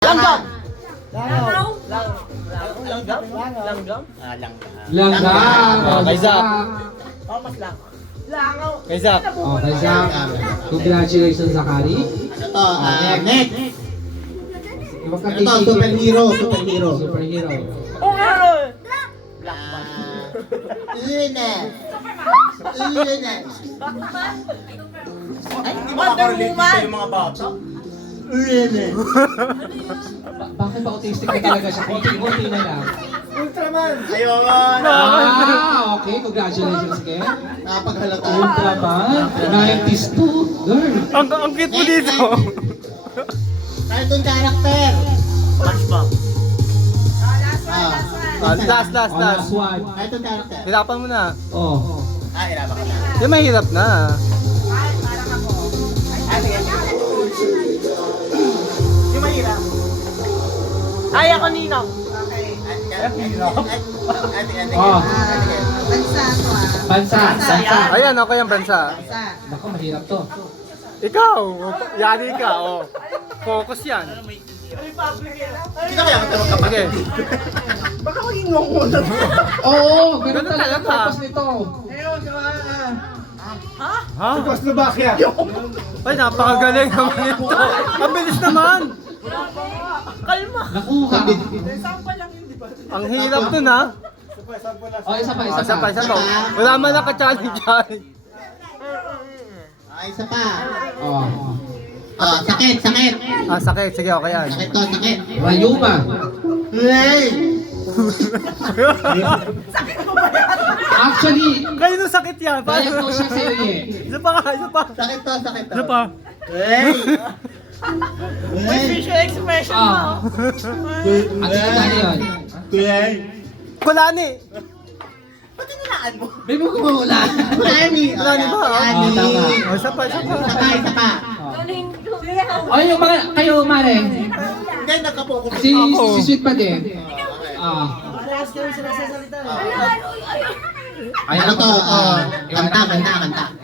Langgam. Langaw. Langgam. Langgam. Langgam. Kay Zach. Mas lang. Langaw. Kay Zach. Okay, Zach. Congratulations, Zakari. Ano to? Next. Huwag ka Ano to? Superhero. Superhero. Superhero. Luna. Luna. Ay, hindi ba makarelate sa yung mga bata? Luna. Bakit ba autistic ka talaga siya? Konti-konti na lang. Ultraman. Ayun. Okay. Congratulations again. Napaghalata. Ultraman. 90s to. Girl. Ang cute mo dito. Cartoon character. SpongeBob. Last one. Cartoon character. Hirapan mo na. Oh. Hirapan ka na. Hindi mahirap na. Yung mahirap. Ay, ako ninong. Oh. Bansa. Bansa. Ayan, ako yung bansa. Naku, mahirap to. Ikaw, yari ka, oh. Focus yan. Hindi na kaya magtawag ka pa. Okay. Oo, ganun Ganun talaga ang talaga. purpose nito. Ha? Ay, napakagaling naman ito. Ang bilis naman. Nakuha. Ang hirap dun, ha? Oh, isa pa, Isa pa. Wala man lang ka-challenge. Isa pa. Oh. Sakit. Sakit. Sige, okay yan. Sakit to, sakit. Rayuma. Hey! Actually, Kayo nung sakit yan. diagnose siya sa'yo eh. Isa pa. Sakit to. Isa pa. Hey! Hey! expression Ah. Ang tingnan yun. Hey! Kulani. May mo kumawala. Lani. Lani ba? Lani. Oh, isa pa. Isa pa. Oh, yung mga, kayo, Mare. Hindi, nagkapokus. Si Sweet pa din. Ah. Ano to? Kanta.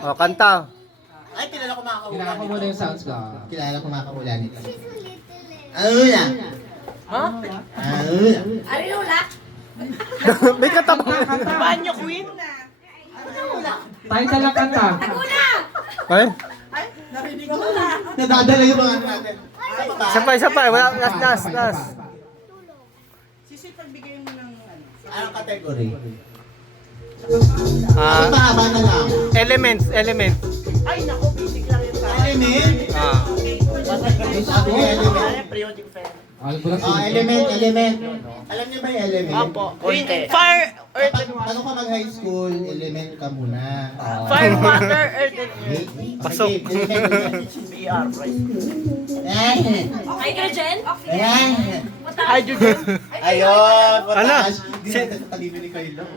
Oh, kanta. Ay, kilala ko makakawala. Kilala ko muna yung sounds ko. Kilala ko makakawala nito. Aula. Ha? Aula. May katabang. Banyo queen? Tayo talang kanta. Ay? Nadadala yung mga natin. Isa pa. Wala, last. Anong category? Ah, Mahaba na lang. elements. Element? Oh, yung bulas Element. Alam niyo ba yung element? Fire, earth, Bago ka mag-high school, element ka muna. fire, water, earth, and Pasok. Hydrogen? hydrogen. Ayun! Ano?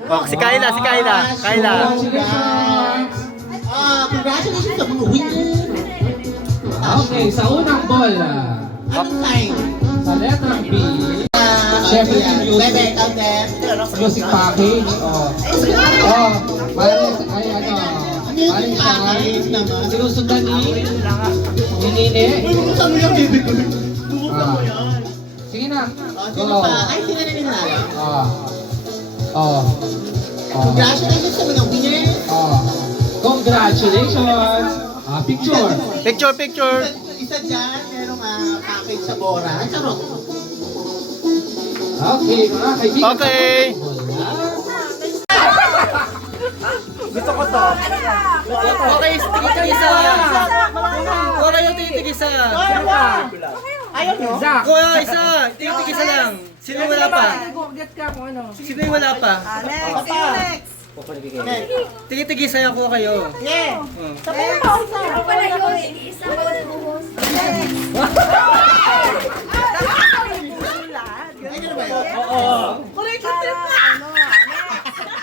Oh, si Kayla. Congratulations! Congratulations sa mga winner! Okay, sa unang ball. Anong time? Sa letrang B. Siyempre, yung Bebe, count them. music package. Oh. Oh, Mare, ay ano. Mare siya. Sinusundan ni Nine. Bubuksan mo yung bibig ko. Ah. Sige na. Sino pa? Ay, sino na nilala? Oh. Congratulations sa mga winner! Congratulations. Picture. Picture. Isa dyan, merong package sa Bora. Ay, charot! Okay, mga kaibigan. Okay. Gusto ko to. Okay, titigisa. Okay yung titigisa. Ayaw nyo? Kuya, isa. Titigisa lang. Sino yung wala pa? Get ka kung ano. Sino yung wala pa? Next, sino next? Tigitigisa yan ko kayo. Yeah. Oh. Sabay mo. Ano pala yun? Isa ba buhos? Ay, ano ba yun? Oo. Correct yung trip na.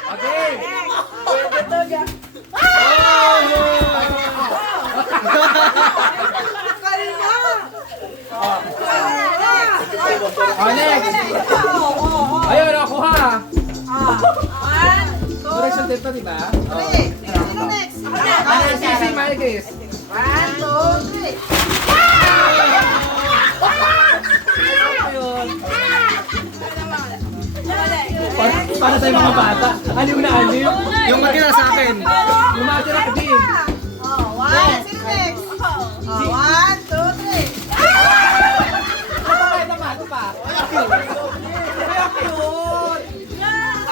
Okay. Pwede to dyan. Kalina! Next. Ayun, nakuha. One, two, Correction tape to, di ba? three. Sino next? Si Mike. One, two, three. Para sa mga bata. Aliw na aliw. Yung matira sa akin. Yung mga tira din. Oh, one. Sino next? Oh, one, two, three. Ito pa.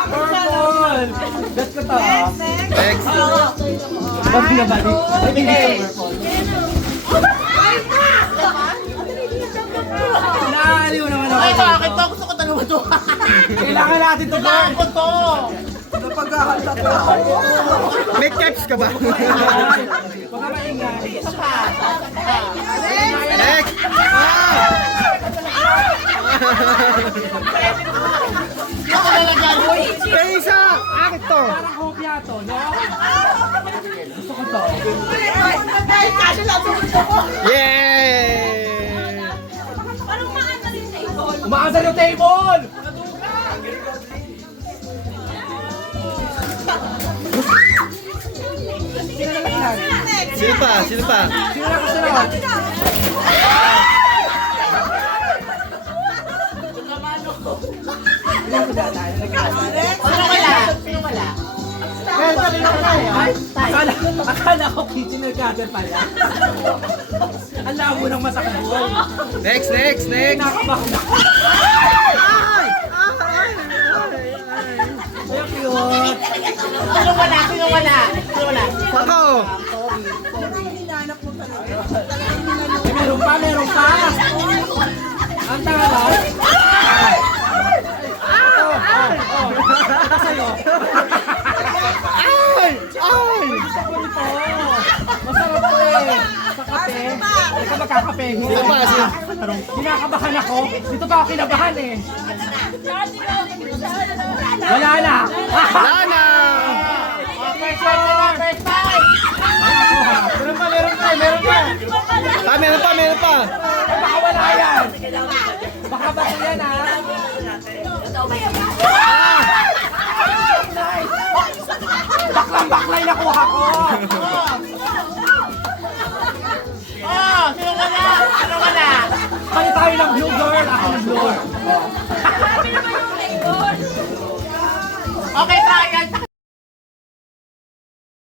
Purple. That's ko to. Next, next. Next. Bali na bali. Ay, hindi ko purple. Naaliw naman ako. Ito, akin to. Gusto ko dalawa to. Kailangan natin to, girl. Ako to. Napagkakanta pa. May caps ka ba? Baka maingay. Next. Ako lalagyan. May isa. Akin to. Parang hopya to, no? Gusto ko to. Ay, kasi lang tumuto ko. Yay! Umaasa yung table! Sino naman yan? Sino pa? Sino pa? Sino na kasunod? Sino wala? Akala ko kitchen cutter pala. Ang labo ng masakbol. Next, next, next. Nakabahan ako. Ay, cute. Sino wala? Sino wala? Sino wala? Ako. Hinahanap mo talaga. Ay, meron pa, meron pa. Ang tagal. Sa'yo. Ay! Ay! Gusto ko nito. Masarap to eh. Sa kape. Hindi ka magkakape. Sino pa? Sino? Kinakabahan ako. Dito pa ako kinabahan eh. Wala na. Wala na! First five. Meron pa, meron pa, meron pa. Ah, meron pa, meron pa. Ay, baka wala yan. Baka basta yan ha. Baklang-baklay nakuha ko. Oh, sino wala? Sino wala? Kali tayo ng blue girl. Ako ng blue. Okay, tayo.